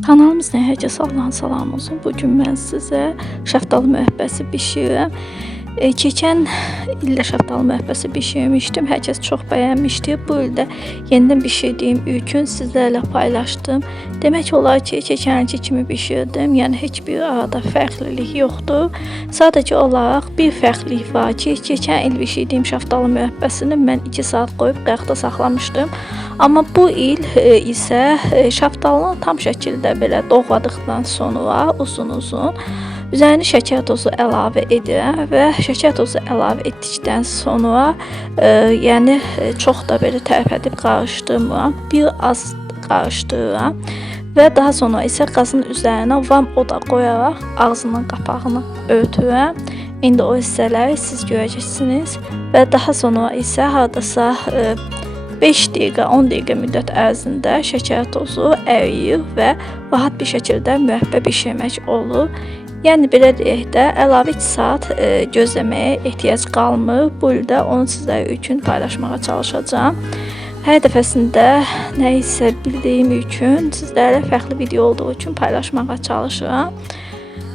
Kanalımız Nəhəcə Allahın salam olsun. Bu gün mən sizə şəftalı mühəbbəsi bişirirəm. E, keçən ildə şəftalı mühəbbəsi bişirmişdim. Hər kəs çox bəyənmişdi. Bu ildə yenidən bişirdiyim üçün sizlərlə paylaşdım. Demək olar ki, keçənki kimi bişirdim. Yəni heç bir arada fərqlilik yoxdur. Sadəcə olaraq bir fərqlilik var ki, keçən il bişirdiyim şəftalı mühəbbəsini mən 2 saat qoyub qəğdə saxlamışdım. Amma bu il e, isə e, şəftalını tam şəkildə belə doğradıqdan sonra uzun-uzun üzərinə şəkər tozu əlavə edirəm və şəkər tozu əlavə etdikdən sonra e, yəni e, çox da belə tərpədib qarışdırmıram. Bir az qarışdırıram və daha sonra isə qazın üzərinə vam oda qoyaraq ağzının qapağını örtürəm. İndi o hissələri siz görəcəksiniz və daha sonra isə hardasa e, 5 dəqiqə, 10 dəqiqə müddət ərzində şəkər tozu əriyir və rahat bir şəkildə müəbbə bişirmək olur. Yəni belə deyək də, əlavə 2 saat e, gözləməyə ehtiyac qalmır. Bu ildə onu sizlər üçün paylaşmağa çalışacağam. Hər dəfəsində nə isə bildiyim üçün sizlərlə fərqli video olduğu üçün paylaşmağa çalışıram.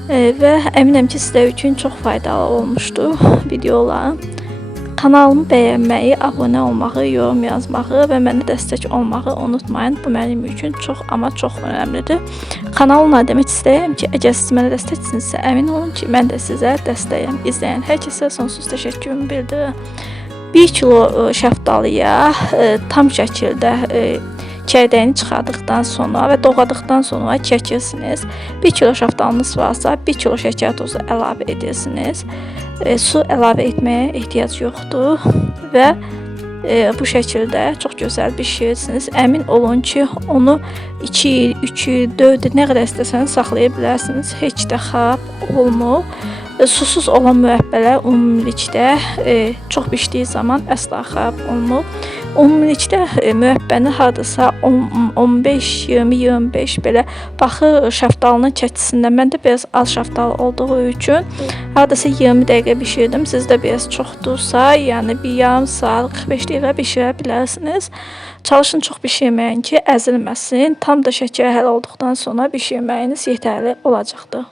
E, və əminəm ki, sizlər üçün çox faydalı olmuşdur videolarım. Kanalımı bəyənməyi, abunə olmağı, yorum yazmağı və mənə dəstək olmağı unutmayın. Bu mənim üçün çox amma çox önəmlidir. Kanalına demək istəyirəm ki, əgər siz mənə dəstəksinizsə, əmin olun ki, mən də sizə dəstəyəm. İzləyən hər kəsə sonsuz təşəkkürümü bildirirəm. 1 kilo e, şəftalıya e, tam şəkildə e, çərdəyini çıxardıqdan sonra və doğradıqdan sonra çəkirsiniz. 1 kilo şəftalınız varsa, 1 kilo şəkər tozu əlavə edirsiniz. E, su əlavə etməyə ehtiyac yoxdur və e, bu şəkildə çox gözəl bişirirsiniz. Əmin olun ki, onu 2 il, 3 il, 4 il nə qədər istəsəniz saxlaya bilərsiniz. Heç də xarab olmur. E, susuz olan müəbbələr ümumilikdə e, çox bişdiyi zaman əsla xarab olmur. Ümumilikdə müəbbəni hardasa 10, 15, 20, 25 belə baxır şəftalının çəkisindən. Məndə biraz az şəftalı olduğu üçün hardasa 20 dəqiqə bişirdim. Sizdə biraz çoxdursa, yəni bir yarım saat, 45 dəqiqə bişirə bilərsiniz. Çalışın çox bişirməyin ki, əzilməsin. Tam da şəkər həll olduqdan sonra bişirməyiniz yetərli olacaqdır.